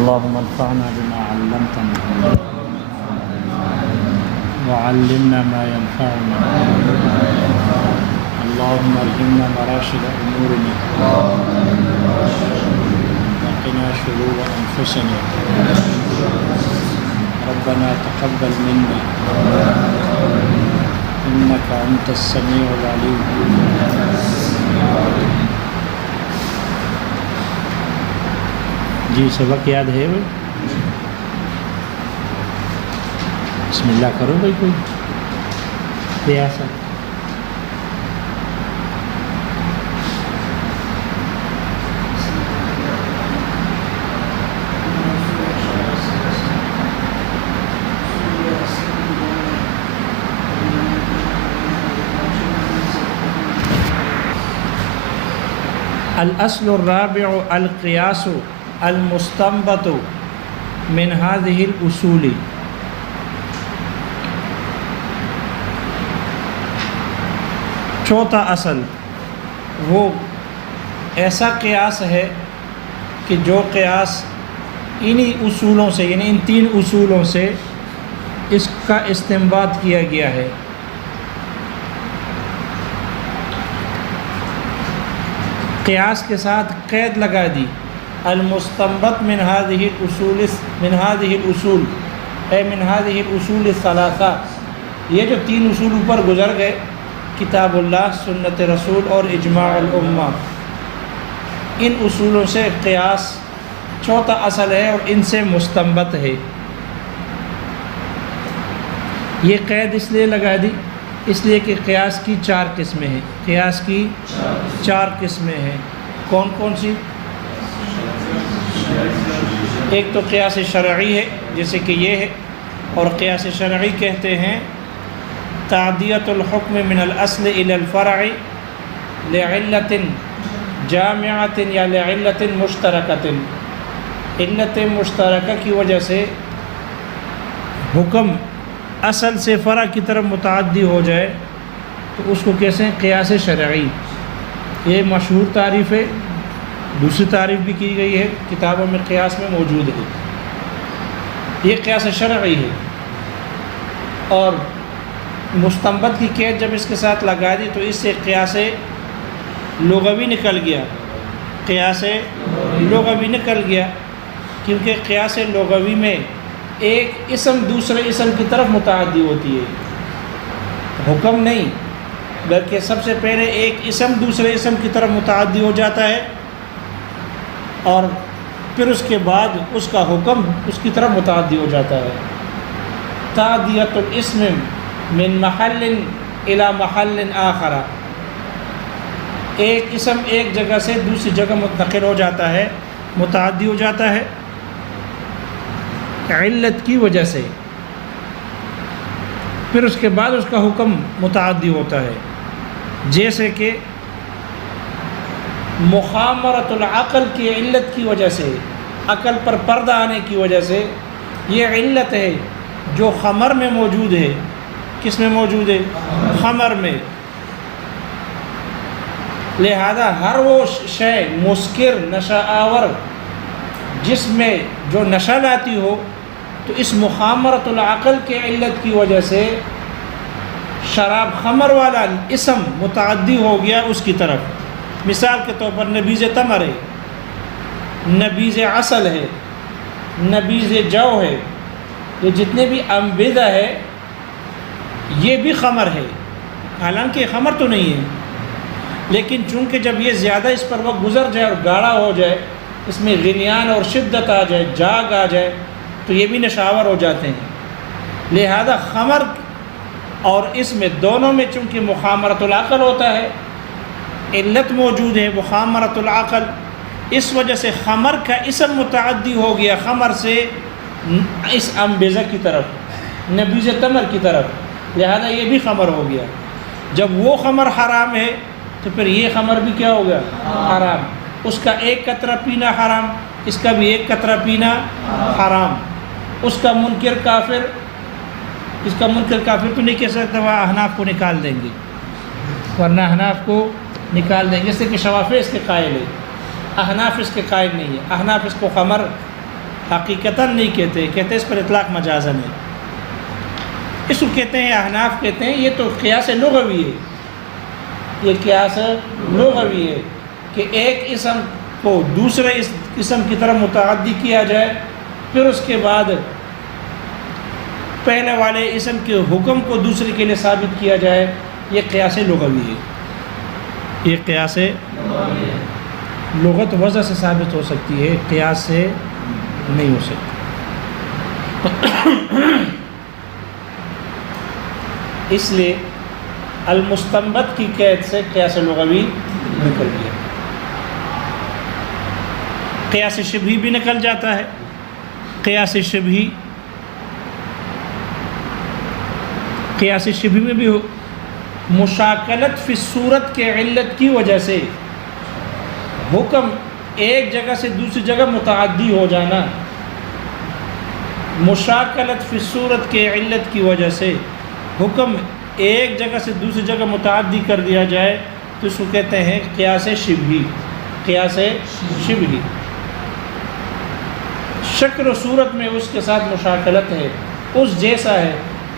اللهم انفعنا بما علمتنا وعلمنا ما ينفعنا اللهم الهمنا مراشد امورنا وقنا شرور انفسنا ربنا تقبل منا انك انت السميع العليم. جی سبق یاد ہے بھائی؟ بسم اللہ کرو بھائی. کوئی پیاسا الاصل الرابع القياس المستنبط من هذه الاصول. چوتھا اصل وہ ایسا قیاس ہے کہ جو قیاس انہی اصولوں سے یعنی ان تین اصولوں سے اس کا استنباط کیا گیا ہے. قیاس کے ساتھ قید لگا دی. المستنبط من هذه الاصول من هذه الاصول اے من هذه الاصول الثلاثہ، یہ جو تین اصول اوپر گزر گئے، کتاب اللہ، سنت رسول اور اجماع الامہ، ان اصولوں سے قیاس چوتھا اصل ہے اور ان سے مستنبط ہے. یہ قید اس لیے لگا دی اس لیے کہ قیاس کی چار قسمیں ہیں. قیاس کی چار قسمیں ہیں. کون کون سی؟ ایک تو قیاس شرعی ہے جیسے کہ یہ ہے، اور قیاس شرعی کہتے ہیں تعدیت الحکم من الاصل الى الفرع لعلت جامعت یا لعلت مشترکت. علت مشترکہ کی وجہ سے حکم اصل سے فرع کی طرف متعدی ہو جائے تو اس کو کیسے ہیں؟ قیاس شرعی. یہ مشہور تعریف ہے، دوسری تعریف بھی کی گئی ہے کتابوں میں، قیاس میں موجود ہے. یہ قیاس شرعی ہے. اور مستنبط کی قید جب اس کے ساتھ لگا دی تو اس سے قیاس لغوی نکل گیا. قیاس لغوی نکل گیا کیونکہ قیاس لغوی میں ایک اسم دوسرے اسم کی طرف متعدی ہوتی ہے، حکم نہیں بلکہ سب سے پہلے ایک اسم دوسرے اسم کی طرف متعدی ہو جاتا ہے اور پھر اس کے بعد اس کا حکم اس کی طرف متعدی ہو جاتا ہے. تعدیت الاسم من محل الى محل آخر، ایک اسم ایک جگہ سے دوسری جگہ منتقل ہو جاتا ہے، متعدی ہو جاتا ہے علت کی وجہ سے، پھر اس کے بعد اس کا حکم متعدی ہوتا ہے. جیسے کہ مخامرۃ العقل کی علت کی وجہ سے، عقل پر پردہ آنے کی وجہ سے، یہ علت ہے جو خمر میں موجود ہے. کس میں موجود ہے؟ خمر میں. لہذا ہر وہ شے مسکر نشہ آور جس میں جو نشہ لاتی ہو تو اس مخامرۃ العقل کے علت کی وجہ سے شراب خمر والا اسم متعدی ہو گیا اس کی طرف. مثال کے طور پر نبیذ تمر ہے، نبیذ عسل ہے، نبیذ جو ہے، یہ جتنے بھی انبیذہ ہے یہ بھی خمر ہے. حالانکہ خمر تو نہیں ہے لیکن چونکہ جب یہ زیادہ اس پر وقت گزر جائے اور گاڑھا ہو جائے، اس میں غلیان اور شدت آ جائے، جاگ آ جائے تو یہ بھی نشاور ہو جاتے ہیں. لہذا خمر اور اس میں دونوں میں چونکہ مخامرۃ العقل ہوتا ہے، علت موجود ہے مخامرۃ العقل، اس وجہ سے خمر کا اسم متعدی ہو گیا خمر سے اس انبیذہ کی طرف، نبیذ تمر کی طرف. لہذا یہ بھی خمر ہو گیا. جب وہ خمر حرام ہے تو پھر یہ خمر بھی کیا ہو گیا؟ حرام. اس کا ایک قطرہ پینا حرام، اس کا بھی ایک قطرہ پینا حرام. اس کا منکر کافر، اس کا منکر کافر تو نہیں کہہ سکتا، وہ احناف کو نکال دیں گے، ورنہ احناف کو نکال دیں گے، اس سے کہ شوافع اس کے قائل ہے، احناف اس کے قائل نہیں ہے. احناف اس کو خمر حقیقتاً نہیں کہتے، کہتے اس پر اطلاق مجازاً ہے. اس کو کہتے ہیں احناف کہتے ہیں یہ تو قیاس لغوی ہے، یہ قیاس لغوی ہے کہ ایک اسم کو دوسرے اسم کی طرف متعدی کیا جائے، پھر اس کے بعد پہلے والے اسم کے حکم کو دوسرے کے لیے ثابت کیا جائے. یہ قیاس لغوی ہے. یہ قیاس لغت وضع سے ثابت ہو سکتی ہے، قیاس سے نہیں ہو سکتی. اس لیے المستنبت کی قید سے قیاس لغوی نکل گیا. قیاس شبہی بھی نکل جاتا ہے. قیاس شبہی میں بھی مشاکلت فی الصورت کے علت کی وجہ سے حکم ایک جگہ سے دوسری جگہ متعدی ہو جانا، مشاکلت فی الصورت کے علت کی وجہ سے حکم ایک جگہ سے دوسری جگہ متعدی کر دیا جائے تو اس کو کہتے ہیں قیاس شبہی. قیاس شبہی شکل و صورت میں اس کے ساتھ مشاکلت ہے، اس جیسا ہے،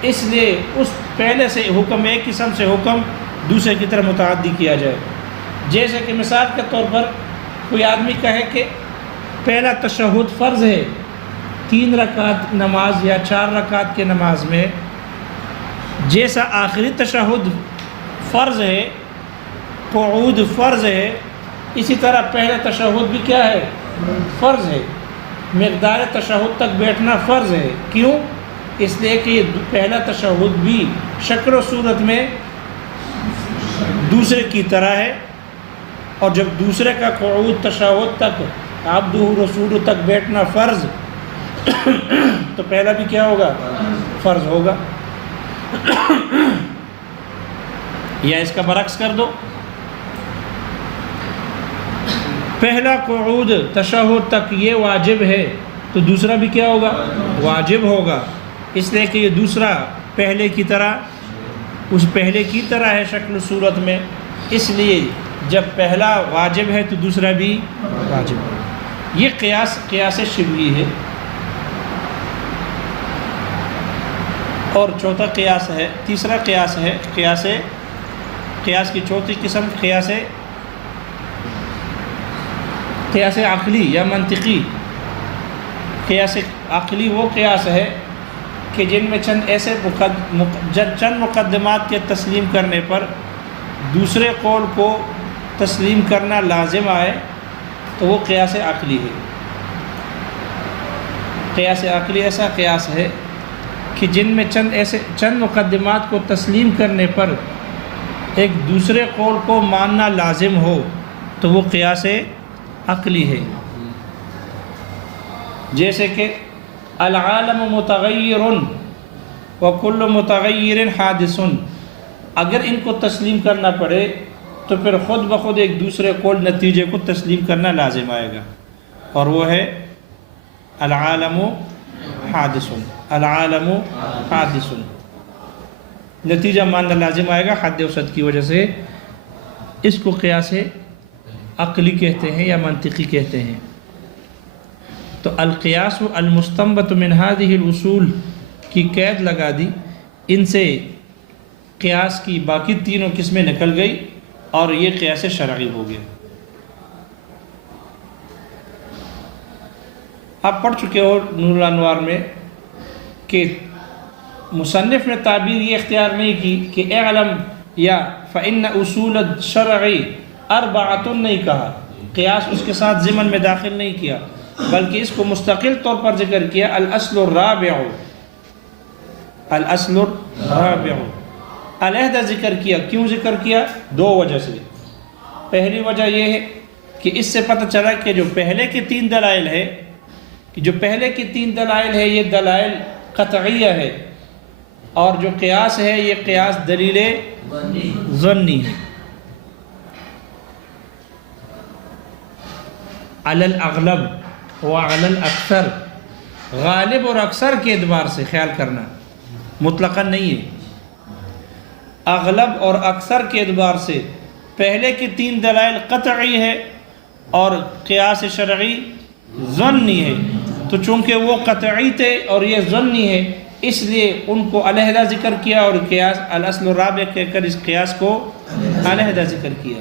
اس لیے اس پہلے سے حکم ایک قسم سے حکم دوسرے کی طرف متعدی کیا جائے. جیسے کہ مثال کے طور پر کوئی آدمی کہے کہ پہلا تشہد فرض ہے 3 رکعت نماز یا 4 رکعت کے نماز میں، جیسا آخری تشہد فرض ہے، قعود فرض ہے، اسی طرح پہلا تشہد بھی کیا ہے؟ فرض ہے. مقدار تشہد تک بیٹھنا فرض ہے. کیوں؟ اس لیے کہ یہ پہلا تشہد بھی شکل و صورت میں دوسرے کی طرح ہے، اور جب دوسرے کا قعود تشہد تک عبدہ رسول تک بیٹھنا فرض تو پہلا بھی کیا ہوگا؟ فرض ہوگا. یا اس کا برعکس کر دو، پہلا قعود تشہد تک یہ واجب ہے تو دوسرا بھی کیا ہوگا؟ واجب ہوگا. اس لیے کہ یہ دوسرا پہلے کی طرح ہے شکل و صورت میں، اس لیے جب پہلا واجب ہے تو دوسرا بھی واجب ہے. یہ قیاس شبہی ہے. اور چوتھا قیاس ہے، تیسرا قیاس ہے قیاس کی چوتھی قسم قیاس عقلی یا منطقی. قیاس عقلی وہ قیاس ہے کہ جن میں چند مقدمات کے تسلیم کرنے پر دوسرے قول کو تسلیم کرنا لازم آئے تو وہ قیاس عقلی ہے. قیاس عقلی ایسا قیاس ہے کہ جن میں چند مقدمات کو تسلیم کرنے پر ایک دوسرے قول کو ماننا لازم ہو تو وہ قیاس عقلی ہے. جیسے کہ العالم متغیر وکل متغیر حادث، اگر ان کو تسلیم کرنا پڑے تو پھر خود بخود ایک دوسرے قول نتیجے کو تسلیم کرنا لازم آئے گا، اور وہ ہے العالم حادث. العالم حادث نتیجہ ماننا لازم آئے گا حد وسعت کی وجہ سے. اس کو قیاس عقلی کہتے ہیں یا منطقی کہتے ہیں. تو القیاس المستنبت من هذه الاصول کی قید لگا دی. ان سے قیاس کی باقی تینوں قسمیں نکل گئی اور یہ قیاس شرعی ہو گیا. آپ پڑھ چکے ہو نور الانوار میں کہ مصنف نے تعبیر یہ اختیار نہیں کی کہ اعلم یا فإن اصول الشرع اربعۃ نہیں کہا، قیاس اس کے ساتھ ضمن میں داخل نہیں کیا، بلکہ اس کو مستقل طور پر ذکر کیا. الاصل الرابع، الاصل الرابع علیحدہ ذکر کیا. کیوں ذکر کیا؟ 2 وجہ سے. پہلی وجہ یہ ہے کہ اس سے پتہ چلا کہ جو پہلے کے 3 دلائل ہے یہ دلائل قطعیہ ہے، اور جو قیاس ہے یہ قیاس دلیل ظنی ہے. علی الاغلب وعلی الاکثر، غالب اور اکثر کے اعتبار سے خیال کرنا، مطلقاً نہیں ہے. اغلب اور اکثر کے اعتبار سے پہلے کی 3 دلائل قطعی ہے اور قیاس شرعی ظنی ہے، تو چونکہ وہ قطعی تھے اور یہ ظنی ہے، اس لیے ان کو علیحدہ ذکر کیا، اور قیاس الاصل الرابع کہہ کر اس قیاس کو علیحدہ ذکر کیا،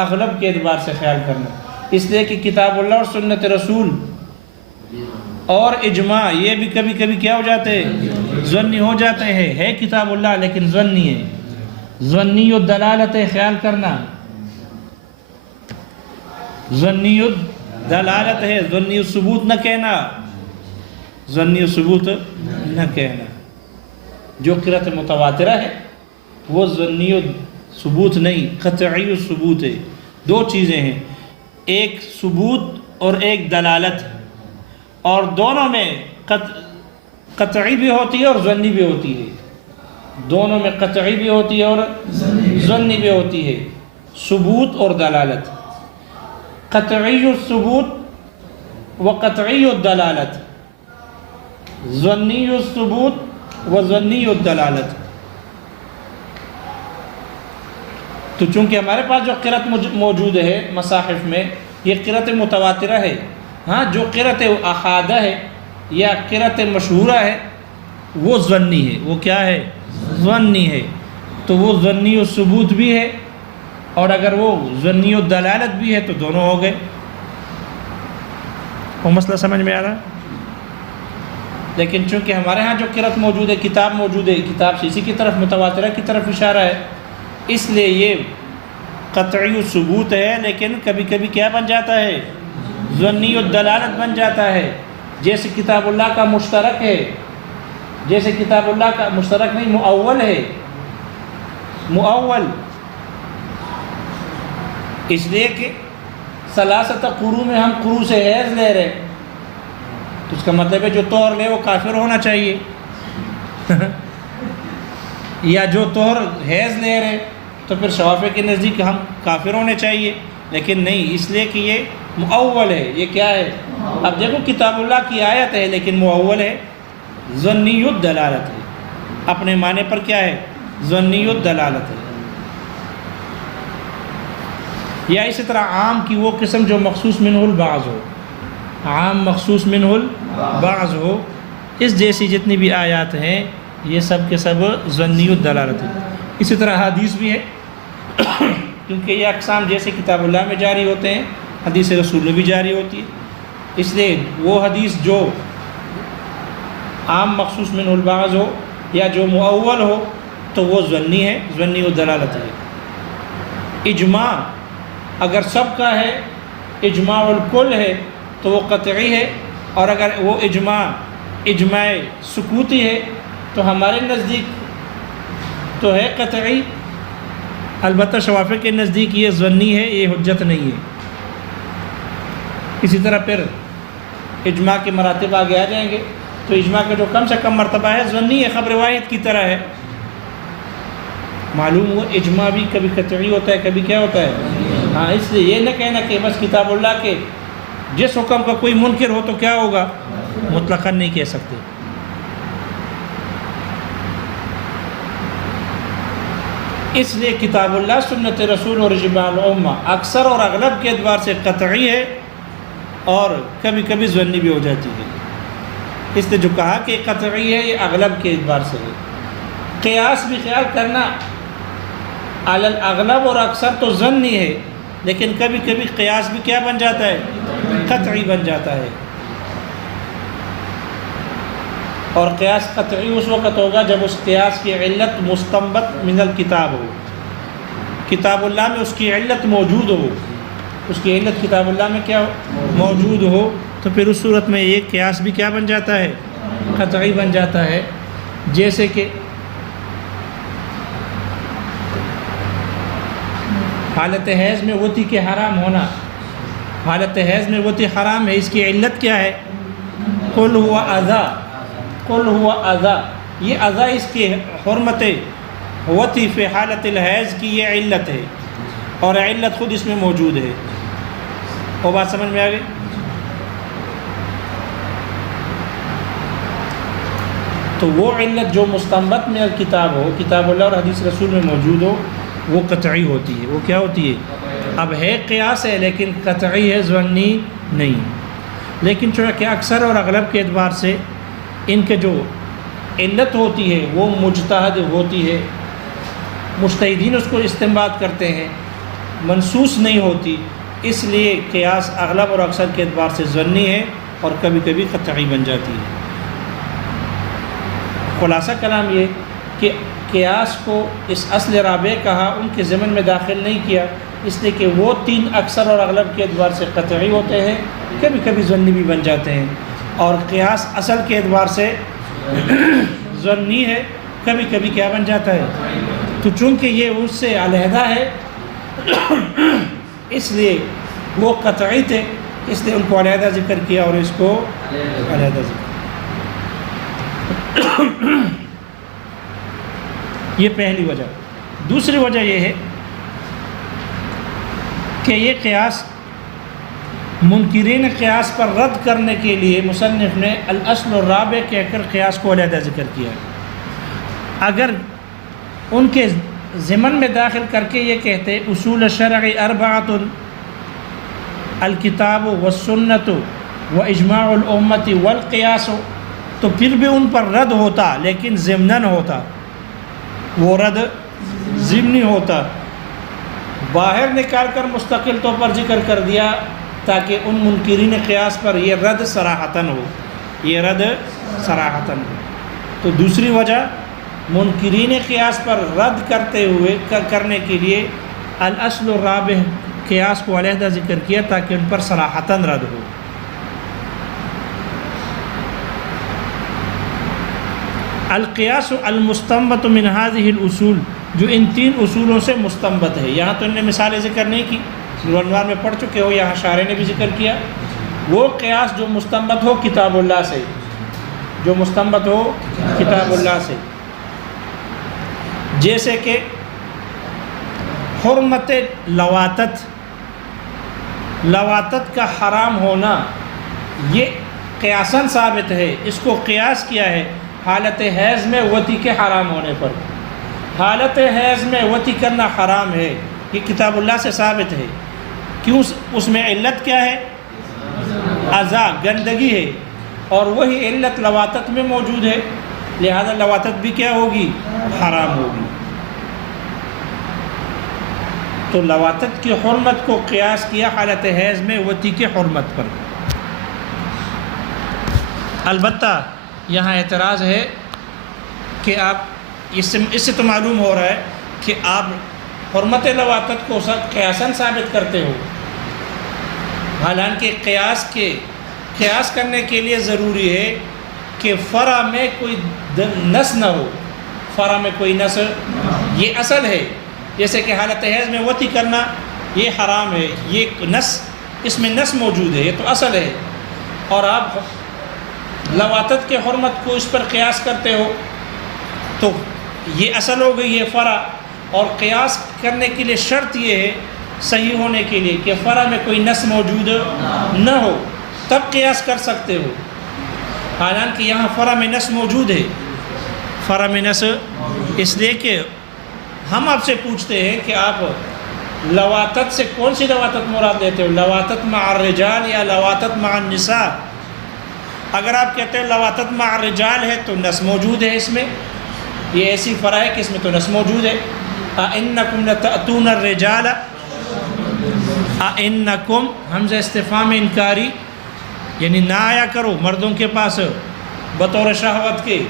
اغلب کے اعتبار سے خیال کرنا، اس لیے کہ کتاب اللہ اور سنت رسول اور اجماع یہ بھی کبھی کبھی کیا ہو جاتے ہیں، ظنی ہو جاتے ہیں، ہے کتاب اللہ لیکن ظنی ہے، ظنی الدلالت ہے، خیال کرنا، ظنی الدلالت ہے، ظنی الثبوت نہ کہنا، ظنی الثبوت نہ کہنا۔ جو قرأت متواترہ ہے وہ ظنی الثبوت نہیں، قطعی الثبوت ہے۔ دو چیزیں ہیں، ایک ثبوت اور ایک دلالت، اور دونوں میں قطعی بھی ہوتی ہے اور ظنی بھی ہوتی ہے، دونوں میں قطعی بھی ہوتی ہے اور ظنی بھی ہوتی ہے، ثبوت اور دلالت، قطعی الثبوت و قطعی الدلالت، ظنی الثبوت و ظنی الدلالت۔ تو چونکہ ہمارے پاس جو قرأت موجود ہے مصاحف میں یہ قرأت متواترہ ہے، ہاں جو قرأت احادہ ہے یا قرأت مشہورہ ہے وہ ظنی ہے، وہ کیا ہے؟ ظنی ہے، تو وہ ظنی الثبوت بھی ہے، اور اگر وہ ظنی الدلالت بھی ہے تو دونوں ہو گئے۔ وہ مسئلہ سمجھ میں آ رہا ہے؟ لیکن چونکہ ہمارے ہاں جو قرأت موجود ہے، کتاب موجود ہے، کتاب سے اسی کی طرف متواترہ کی طرف اشارہ ہے، اس لیے یہ قطعی الثبوت ہے، لیکن کبھی کبھی کیا بن جاتا ہے؟ ظنی الدلالت بن جاتا ہے۔ جیسے کتاب اللہ کا مشترک ہے، جیسے کتاب اللہ کا مشترک نہیں، مؤول ہے، مؤول، اس لیے کہ ثلاثت قروء میں ہم قروء سے حیض لے رہے، تو اس کا مطلب ہے جو طہر لے وہ کافر ہونا چاہیے یا جو طہر حیض لے رہے تو پھر شوافی کے نزدیک ہم کافر ہونے چاہیے، لیکن نہیں، اس لیے کہ یہ مؤول ہے۔ یہ کیا ہے؟ اب دیکھو کتاب اللہ کی آیت ہے لیکن مؤول ہے، ظنی الدلالت ہے، اپنے معنی پر کیا ہے؟ ظنی الدلالت ہے۔ یا اسی طرح عام کی وہ قسم جو مخصوص منہ البعض ہو، عام مخصوص منہ البعض ہو، اس جیسی جتنی بھی آیات ہیں یہ سب کے سب ظنی الدلالت ہے۔ اسی طرح حدیث بھی ہے کیونکہ یہ اقسام جیسے کتاب اللہ میں جاری ہوتے ہیں حدیث رسول میں بھی جاری ہوتی ہے، اس لیے وہ حدیث جو عام مخصوص منہ البعض ہو یا جو مؤول ہو تو وہ ظنی ہے، ظنی الدلالت ہے۔ اجماع اگر سب کا ہے، اجماع الکل ہے تو وہ قطعی ہے، اور اگر وہ اجماع سکوتی ہے تو ہمارے نزدیک تو ہے قطعی، البتہ شوافی کے نزدیک یہ ظنی ہے، یہ حجت نہیں ہے۔ اسی طرح پھر اجماع کے مراتب آگے آ جائیں گے، تو اجماع کا جو کم سے کم مرتبہ ہے ظنی ہے، خبر واحد کی طرح ہے۔ معلوم ہوا اجماع بھی کبھی قطعی ہوتا ہے، کبھی کیا ہوتا ہے، ہاں، اس لیے یہ نہ کہنا کہ بس کتاب اللہ کے جس حکم کا کوئی منکر ہو تو کیا ہوگا، مطلقاً نہیں کہہ سکتے۔ اس لیے کتاب اللہ، سنت رسول اور اجماع الامہ اکثر اور اغلب کے اعتبار سے قطعی ہے اور کبھی کبھی ظنی بھی ہو جاتی ہے۔ اس نے جو کہا کہ قطعی ہے یہ اغلب کے اعتبار سے ہے۔ قیاس بھی خیال کرنا، علی الاغلب اور اکثر تو ظنی ہے، لیکن کبھی کبھی قیاس بھی کیا بن جاتا ہے، قطعی بن جاتا ہے۔ اور قیاس قطعی اس وقت ہوگا جب اس قیاس کی علت مستنبط من الکتاب ہو، کتاب اللہ میں اس کی علت موجود ہو، اس کی علت کتاب اللہ میں کیا موجود ہو، تو پھر اس صورت میں یہ قیاس بھی کیا بن جاتا ہے، قطعی بن جاتا ہے۔ جیسے کہ حالت حیض میں وطی کے حرام ہونا، حالت حیض میں وطی حرام ہے، اس کی علت کیا ہے، قل ہوا اذی، قل ہوا اذی، یہ اذی اس کی حرمت وطی فی حالت الحیض کی یہ علت ہے، اور علت خود اس میں موجود ہے۔ وہ بات سمجھ میں آ گئی؟ تو وہ علت جو مستنبط میں کتاب ہو، کتاب اللہ اور حدیث رسول میں موجود ہو، وہ قطعی ہوتی ہے۔ وہ کیا ہوتی ہے؟ اب ہے قیاس ہے لیکن قطعی ہے، ظنی نہیں۔ لیکن چونکہ اکثر اور اغلب کے اعتبار سے ان کے جو علت ہوتی ہے وہ مجتہد ہوتی ہے، مجتہدین اس کو استنباط کرتے ہیں، منصوص نہیں ہوتی، اس لیے قیاس اغلب اور اکثر کے اعتبار سے ظنی ہے اور کبھی کبھی قطعی بن جاتی ہے۔ خلاصہ کلام یہ کہ قیاس کو اس اصل رابع کہا، ان کے ضمن میں داخل نہیں کیا، اس لیے کہ وہ تین اکثر اور اغلب کے اعتبار سے قطعی ہوتے ہیں، کبھی کبھی ظنی بھی بن جاتے ہیں، اور قیاس اصل کے اعتبار سے ظنی ہے، کبھی کبھی کیا بن جاتا ہے۔ تو چونکہ یہ اس سے علیحدہ ہے اس لیے وہ قطعی تھے، اس لیے ان کو علیحدہ ذکر کیا اور اس کو علیحدہ ذکر۔ یہ پہلی وجہ۔ دوسری وجہ یہ ہے کہ یہ قیاس منکرین قیاس پر رد کرنے کے لیے مصنف نے الاصل الرابع کہہ کر قیاس کو علیحدہ ذکر کیا ہے۔ اگر ان کے ضمن میں داخل کر کے یہ کہتے اصول الشرع اربعۃ الکتاب والسنۃ واجماع الامۃ والقیاس، تو پھر بھی ان پر رد ہوتا، لیکن ضمناً ہوتا، وہ رد ضمنی ہوتا، باہر نکال کر مستقل طور پر ذکر کر دیا تاکہ ان منکرین قیاس پر یہ رد صراحتاً ہو، یہ رد صراحتاً ہو۔ تو دوسری وجہ منکرین قیاس پر رد کرنے کے لیے الاصل الرابع قیاس کو علیحدہ ذکر کیا تاکہ ان پر صراحتاً رد ہو۔ القیاس المستنبط من هذه الاصول، جو ان تین اصولوں سے مستنبط ہے۔ یہاں تو ان نے مثالیں ذکر نہیں کی، عنوان میں پڑھ چکے ہو، یہاں شارح نے بھی ذکر کیا۔ وہ قیاس جو مستنبط ہو کتاب اللہ سے، جو مستنبط ہو کتاب اللہ سے، جیسے کہ حرمت لواتت، لواتت کا حرام ہونا یہ قیاساً ثابت ہے، اس کو قیاس کیا ہے حالت حیض میں وطی کے حرام ہونے پر۔ حالت حیض میں وطی کرنا حرام ہے، یہ کتاب اللہ سے ثابت ہے۔ کیوں؟ اس میں علت کیا ہے؟ اذا، گندگی ہے، اور وہی علت لواتت میں موجود ہے، لہذا لواتت بھی کیا ہوگی؟ حرام ہوگی۔ تو لواتت کی حرمت کو قیاس کیا حالت حیض میں وطی کی حرمت پر۔ البتہ یہاں اعتراض ہے کہ آپ اس سے تو معلوم ہو رہا ہے کہ آپ حرمت لواتت کو قیاساً ثابت کرتے ہو، حالانکہ قیاس کرنے کے لیے ضروری ہے کہ فرع میں کوئی نس نہ ہو، فرع میں کوئی نس، یہ اصل ہے۔ جیسے کہ حالت حیض میں وطی کرنا یہ حرام ہے، یہ نس، اس میں نس موجود ہے، یہ تو اصل ہے، اور آپ لواتت کے حرمت کو اس پر قیاس کرتے ہو، تو یہ اصل ہو گئی، یہ فرع۔ اور قیاس کرنے کے لیے شرط یہ ہے صحیح ہونے کے لیے کہ فرع میں کوئی نس موجود نہ ہو، تب قیاس کر سکتے ہو، حالانکہ یہاں فرع میں نس موجود ہے، فرع میں نس، اس لیے کہ ہم آپ سے پوچھتے ہیں کہ آپ لواتت سے کون سی لواتت مراد لیتے ہو، لواتت مع الرجال یا لواتت مع النساء؟ اگر آپ کہتے ہیں لواتت مع الرجال ہے تو نس موجود ہے اس میں، یہ ایسی فرع ہے کہ اس میں تو نس موجود ہے۔ اَإِنَّكُمْ لَتَأْتُونَ الرِّجَالَ، اَإِنَّكُمْ حمزہ استفہام انکاری، یعنی نہ آیا کرو مردوں کے پاس بطور شہوت کے۔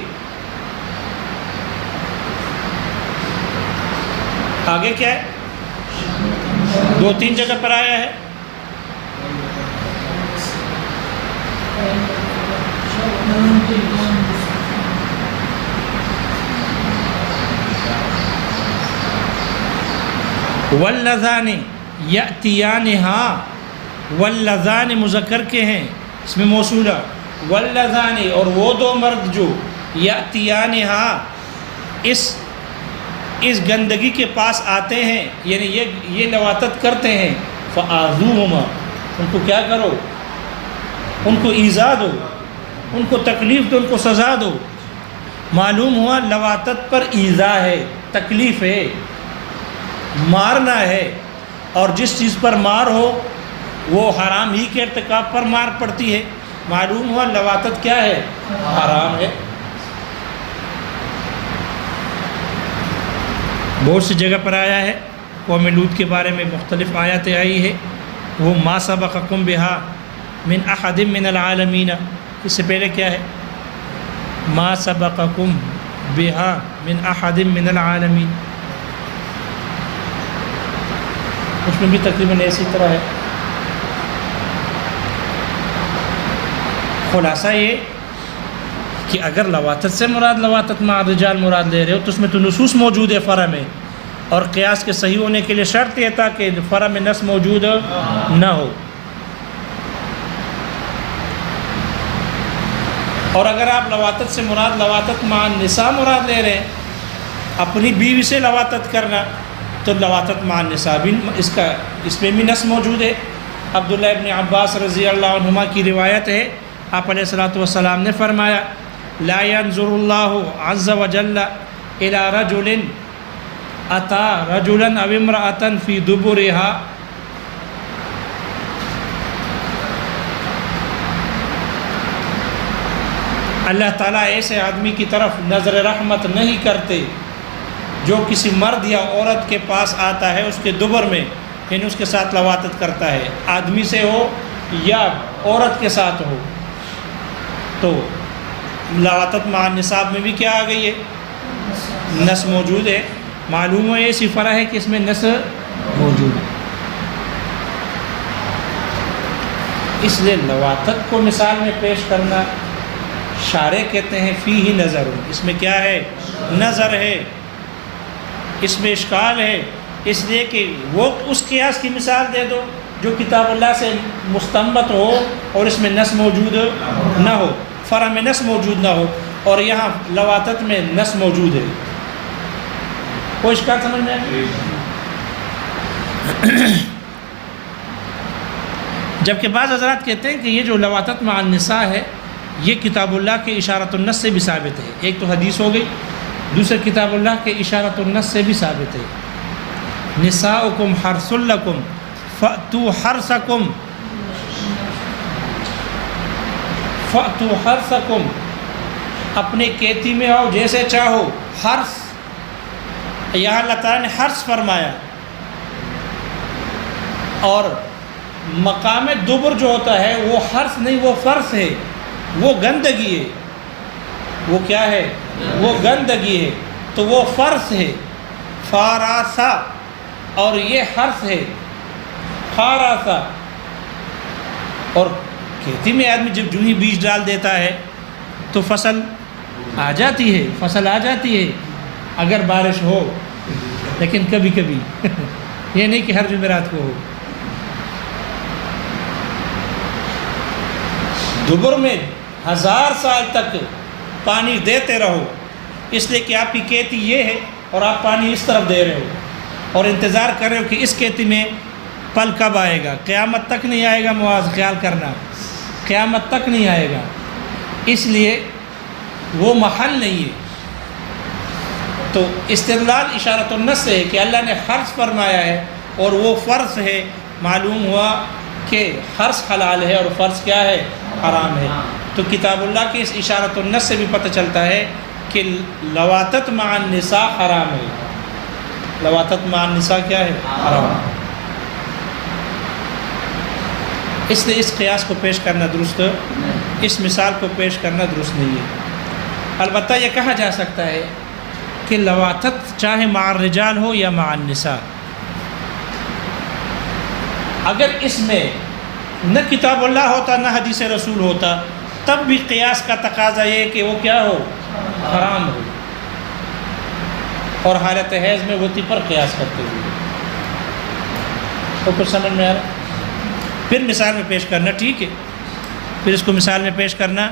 آگے کیا ہے؟ 2-3 جگہ پر آیا ہے۔ واللذان یأتیانہا، واللذان مذکر کے ہیں، اس میں موصولہ، واللذان، اور وہ دو مرد جو یأتیانہا اس گندگی کے پاس آتے ہیں، یعنی یہ لواتت کرتے ہیں، فآذوہما، ان کو کیا کرو؟ ان کو ایذا دو، ان کو تکلیف دو، ان کو سزا دو۔ معلوم ہوا لواتت پر ایذا ہے، تکلیف ہے، مارنا ہے، اور جس چیز پر مار ہو وہ حرام ہی کے ارتکاب پر مار پڑتی ہے۔ معلوم ہوا لواطت کیا ہے؟ حرام ہے۔ بہت سی جگہ پر آیا ہے، قوم لوط کے بارے میں مختلف آیاتیں آئی ہے، وہ ما سبقکم بہا من احد من العالمین، اس سے پہلے کیا ہے؟ ما سبقکم بہا من احد من العالمین، اس میں بھی تقریباً اسی طرح ہے۔ خلاصہ یہ کہ اگر لواطت سے مراد لواطت مع الرجال مراد لے رہے ہو تو اس میں تو نصوص موجود ہے فرع میں، اور قیاس کے صحیح ہونے کے لیے شرط یہ تھا کہ فرع میں نص موجود نہ ہو۔ اور اگر آپ لواطت سے مراد لواطت مع النساء مراد لے رہے ہیں، اپنی بیوی سے لواطت کرنا، تو لواطت مع النساء بھی اس میں بھی نص موجود ہے۔ عبداللہ ابن عباس رضی اللہ عنہما کی روایت ہے، آپ علیہ الصلوۃ والسلام نے فرمایا لا ينظر اللہ عز وجل الى رجل اتى رجلا او امرأة في دبرها، اللہ تعالیٰ ایسے آدمی کی طرف نظر رحمت نہیں کرتے جو کسی مرد یا عورت کے پاس آتا ہے اس کے دبر میں، یعنی اس کے ساتھ لواطت کرتا ہے، آدمی سے ہو یا عورت کے ساتھ ہو۔ تو لواطت مع النساء میں بھی کیا آ گئی ہے؟ نص موجود ہے۔ معلوم ہے ایسی فرع ہے کہ اس میں نص موجود ہے۔ اس لیے لواطت کو مثال میں پیش کرنا شارع کہتے ہیں فیہ نظر، اس میں کیا ہے؟ نظر ہے، اس میں اشکال ہے، اس لیے کہ وہ اس قیاس کی مثال دے دو جو کتاب اللہ سے مستنبط ہو اور اس میں نص موجود نہ ہو، فرع میں نص موجود نہ ہو، اور یہاں لواطت میں نص موجود ہے۔ کوئی اشکال سمجھ میں آئے؟ جبکہ بعض حضرات کہتے ہیں کہ یہ جو لواطت مع النساء ہے یہ کتاب اللہ کے اشارۃ النص سے بھی ثابت ہے۔ ایک تو حدیث ہو گئی، دوسرے کتاب اللہ کے اشارۃ النص سے بھی ثابت ہے۔ نساؤکم حرث لکم فأتوا حرثکم فأتوا حرثکم، اپنے کھیتی میں آؤ جیسے چاہو۔ حرث، یہاں اللہ تعالیٰ نے حرث فرمایا، اور مقام دبر جو ہوتا ہے وہ حرث نہیں، وہ فرث ہے، وہ گندگی ہے۔ وہ کیا ہے؟ وہ گندگی ہے، تو وہ فرث ہے، فاراسا، اور یہ حرث ہے، فاراسا۔ اور کھیتی میں آدمی جب جو ہی بیج ڈال دیتا ہے تو فصل آ جاتی ہے، فصل آ جاتی ہے اگر بارش ہو، لیکن کبھی کبھی یہ نہیں کہ ہر جمعرات کو ہو۔ دبر میں 1000 سال تک پانی دیتے رہو، اس لیے کہ آپ کی کھیتی یہ ہے اور آپ پانی اس طرف دے رہے ہو اور انتظار کر رہے ہو کہ اس کھیتی میں پھل کب آئے گا۔ قیامت تک نہیں آئے گا، معاذ خیال کرنا، قیامت تک نہیں آئے گا، اس لیے وہ محل نہیں ہے۔ تو استدلال اشارۃ النص ہے کہ اللہ نے حرث فرمایا ہے اور وہ فرض ہے، معلوم ہوا کہ حرث حلال ہے اور فرض کیا ہے؟ حرام ہے۔ تو کتاب اللہ کے اس اشارۃ النص سے بھی پتہ چلتا ہے کہ لواطت مع النساء حرام ہے۔ لواطت مع النساء کیا ہے؟ حرام۔ اس لیے اس قیاس کو پیش کرنا درست، اس مثال کو پیش کرنا درست نہیں ہے۔ البتہ یہ کہا جا سکتا ہے کہ لواطت چاہے مع الرجال ہو یا مع النساء، اگر اس میں نہ کتاب اللہ ہوتا نہ حدیث رسول ہوتا تب بھی قیاس کا تقاضا یہ کہ وہ کیا ہو؟ حرام ہو، اور حالت حیض میں وطی پر قیاس کرتے ہوئے۔ تو کچھ سمجھ میں آ رہا؟ پھر مثال میں پیش کرنا ٹھیک ہے، پھر اس کو مثال میں پیش کرنا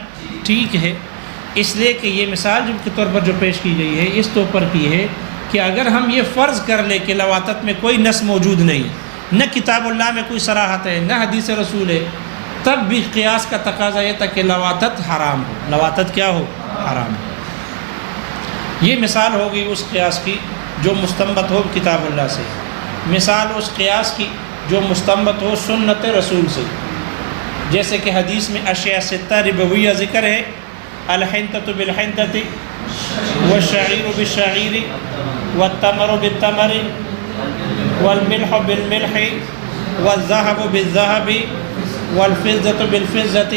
ٹھیک ہے، اس لیے کہ یہ مثال جن کے طور پر جو پیش کی گئی ہے اس طور پر کی ہے کہ اگر ہم یہ فرض کر لیں کہ لواطت میں کوئی نص موجود نہیں، نہ کتاب اللہ میں کوئی صراحت ہے نہ حدیث رسول ہے، تب بھی قیاس کا تقاضا یہ تھا کہ لواطت حرام ہو۔ لواطت کیا ہو؟ حرام ہو۔ یہ مثال ہوگی اس قیاس کی جو مستنبط ہو کتاب اللہ سے، مثال اس قیاس کی جو مستنبط ہو سنت رسول سے۔ جیسے کہ حدیث میں اشیاء ستہ ربویہ ذکر ہے، الحنطۃ بالحنطۃ والشعیر بالشعیر والتمر بالتمر والملح بالملح والذهب بالذهب والفضة بالفضة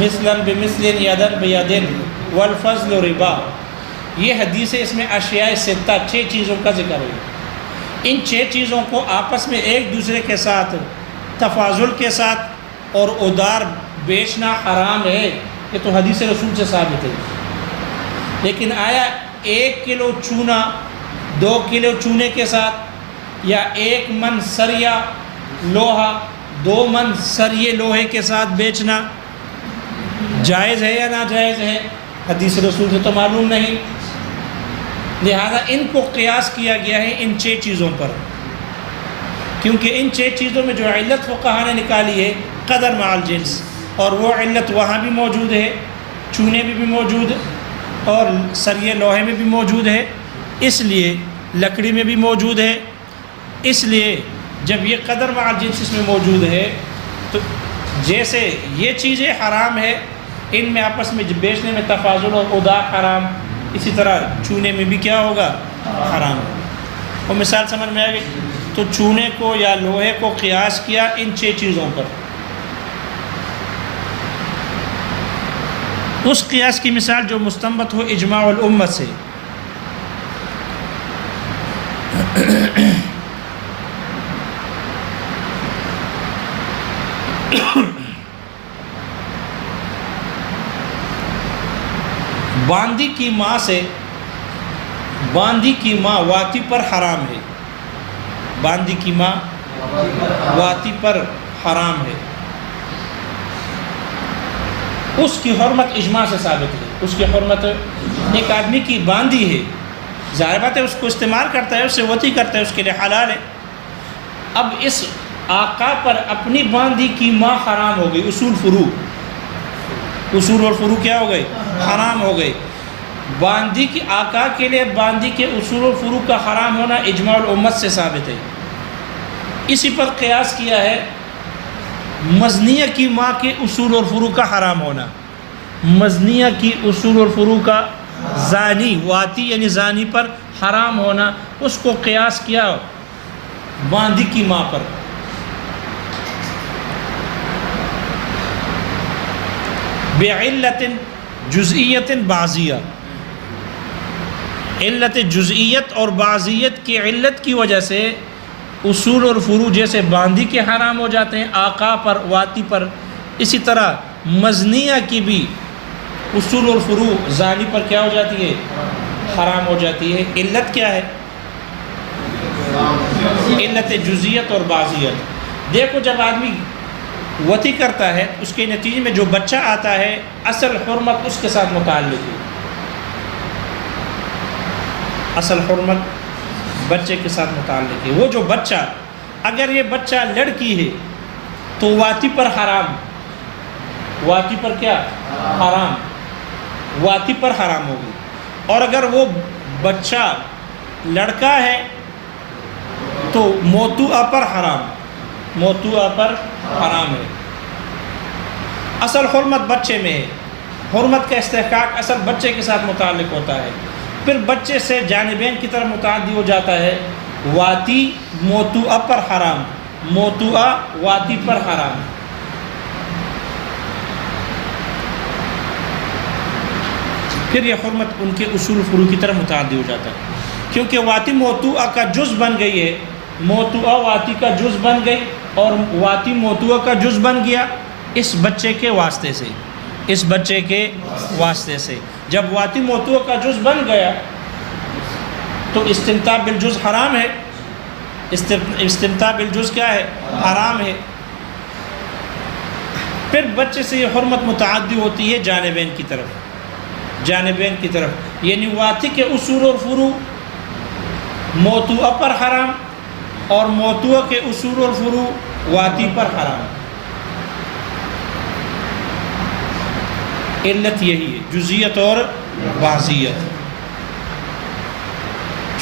مثلا بمثل یدا بید والفضل ربا. یہ حدیث ہے، اس میں اشیاء ستہ 6 چیزوں کا ذکر ہے. ان 6 چیزوں کو آپس میں ایک دوسرے کے ساتھ تفاضل کے ساتھ اور ادار بیچنا حرام ہے، یہ تو حدیث رسول سے ثابت ہے. لیکن آیا 1 کلو چونا 2 کلو چونے کے ساتھ یا 1 من سریا لوہا 2 من سریے لوہے کے ساتھ بیچنا جائز ہے یا ناجائز ہے؟ حدیث رسول سے تو معلوم نہیں. لہذا ان کو قیاس کیا گیا ہے ان 6 چیزوں پر، کیونکہ ان 6 چیزوں میں جو علت فقہا نے نکالی ہے قدر مع الجنس، اور وہ علت وہاں بھی موجود ہے، چونے میں بھی موجود اور سریے لوہے میں بھی موجود ہے، اس لیے لکڑی میں بھی موجود ہے. اس لیے جب یہ قدر مع الجنس اس میں موجود ہے تو جیسے یہ چیزیں حرام ہے، ان میں آپس میں بیچنے میں تفاضل اور ادار حرام، اسی طرح چونے میں بھی کیا ہوگا؟ حرام. اور مثال سمجھ میں آ گئی؟ تو چونے کو یا لوہے کو قیاس کیا ان 6 چیزوں پر. اس قیاس کی مثال جو مستنبط ہو اجماع الامت سے. باندی کی ماں سے باندی کی ماں واتی پر حرام ہے. باندی کی ماں واتی پر حرام ہے. اس کی حرمت اجماع سے ثابت ہے. اس کی حرمت ایک آدمی کی باندی ہے، ظاہر بات ہے اس کو استعمال کرتا ہے، اس سے وطی کرتا ہے، اس کے لیے حلال ہے. اب اس آقا پر اپنی باندی کی ماں حرام ہو گئی. اصول اور فروع کیا ہو گئے؟ حرام ہو گئے. باندی کی آقا کے لیے باندی کے اصول اور فروع کا حرام ہونا اجماع الامت سے ثابت ہے. اسی پر قیاس کیا ہے مزنیہ کی ماں کے اصول اور فروع کا حرام ہونا. مزنیہ کی اصول اور فروع کا زانی واتی یعنی زانی پر حرام ہونا، اس کو قیاس کیا باندی کی ماں پر. بعلت جزئیت بعضیہ، علت جزئیت اور بعضیت کی علت کی وجہ سے اصول اور فروع جیسے باندی کے حرام ہو جاتے ہیں آقا پر واتی پر، اسی طرح مزنیہ کی بھی اصول اور فروع زانی پر کیا ہو جاتی ہے؟ حرام ہو جاتی ہے. علت کیا ہے؟ علت جزئیت اور بعضیت. دیکھو جب آدمی وطی کرتا ہے اس کے نتیجے میں جو بچہ آتا ہے اصل حرمت اس کے ساتھ متعلق ہے. اصل حرمت بچے کے ساتھ متعلق ہے. وہ جو بچہ، اگر یہ بچہ لڑکی ہے تو واتی پر حرام. واتی پر کیا؟ حرام. واتی پر حرام ہوگی. اور اگر وہ بچہ لڑکا ہے تو موتوعہ پر حرام. موتوعہ پر حرام ہے. اصل حرمت بچے میں ہے. حرمت کا استحقاق اصل بچے کے ساتھ متعلق ہوتا ہے، پھر بچے سے جانبین کی طرف متعدی ہو جاتا ہے. واتی موتوعہ پر حرام، موتوعہ واتی پر حرام. پھر یہ حرمت ان کے اصول فروع کی طرف متعدی ہو جاتا ہے، کیونکہ واتی موتوعہ کا جز بن گئی ہے. موتوعہ واتی کا جز بن گئی اور واتی موتوعہ کا جز بن گیا اس بچے کے واسطے سے. اس بچے کے واسطے سے جب واتی موتوعہ کا جز بن گیا تو استمتاع بالجز حرام ہے. استمتاع بالجز کیا ہے؟ حرام ہے. پھر بچے سے یہ حرمت متعدی ہوتی ہے جانبین کی طرف. جانبین کی طرف یعنی واتی کے اصول اور فروع موتوعہ پر حرام اور موتوعہ کے اصول اور فروع واتی پر حرام. علت یہی ہے، جزئیت اور بعضیت.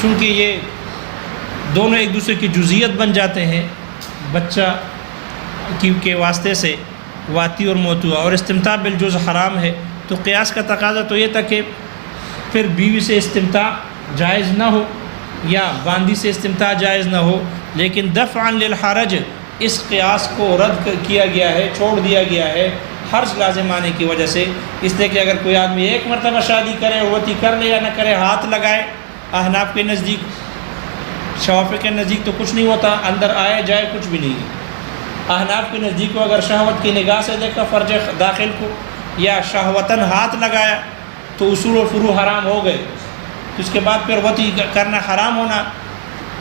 چونکہ یہ دونوں ایک دوسرے کی جزئیت بن جاتے ہیں، بچہ کے واسطے سے واتی اور موتوا، اور استمتاع بالجز حرام ہے، تو قیاس کا تقاضا تو یہ تھا کہ پھر بیوی سے استمتاع جائز نہ ہو یا باندی سے استمتاع جائز نہ ہو، لیکن دفعا للحرج اس قیاس کو رد کیا گیا ہے، چھوڑ دیا گیا ہے حرج لازم آنے کی وجہ سے، اس لیے کہ اگر کوئی آدمی ایک مرتبہ شادی کرے، وتی کر لے یا نہ کرے، ہاتھ لگائے، احناف کے نزدیک، شوافی کے نزدیک تو کچھ نہیں ہوتا، اندر آئے جائے کچھ بھی نہیں ہے۔ احناف کے نزدیک کو اگر شہوت کی نگاہ سے دیکھا فرج داخل کو یا شہوتاً ہاتھ لگایا تو اصول و فروع حرام ہو گئے، تو اس کے بعد پھر وتی کرنا حرام ہونا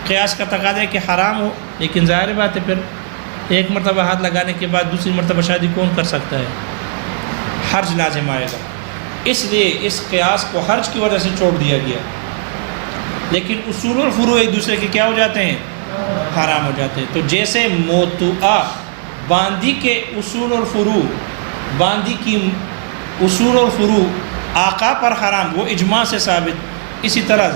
قیاس کا تقاضا ہے کہ حرام ہو، لیکن ظاہر بات ہے پھر ایک مرتبہ ہاتھ لگانے کے بعد دوسری مرتبہ شادی کون کر سکتا ہے؟ حرج لازم آئے گا، اس لیے اس قیاس کو حرج کی وجہ سے چھوڑ دیا گیا، لیکن اصول الفروع ایک دوسرے کے کیا ہو جاتے ہیں؟ حرام ہو جاتے ہیں۔ تو جیسے موتوعہ باندی کے اصول الفروع، باندی کی اصول الفروع آقا پر حرام، وہ اجماع سے ثابت، اسی طرح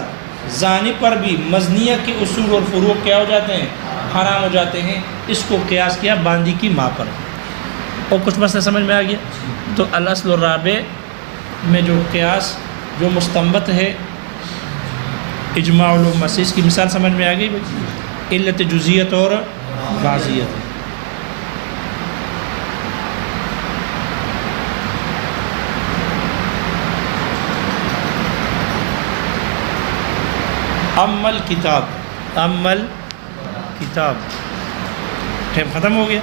زانی پر بھی مزنیہ کے اصول الفروع کیا ہو جاتے ہیں؟ حرام ہو جاتے ہیں۔ اس کو قیاس کیا باندی کی ماں پر۔ اور کچھ مسئلہ سمجھ میں آ گیا؟ تو الاصل الرابع میں جو قیاس جو مستنبط ہے اجماع الامہ سے، اس کی مثال سمجھ میں آ گئی بھائی؟ علت جزیت اور بعضیت۔ امل کتاب، امل کتاب، ٹائم ختم ہو گیا۔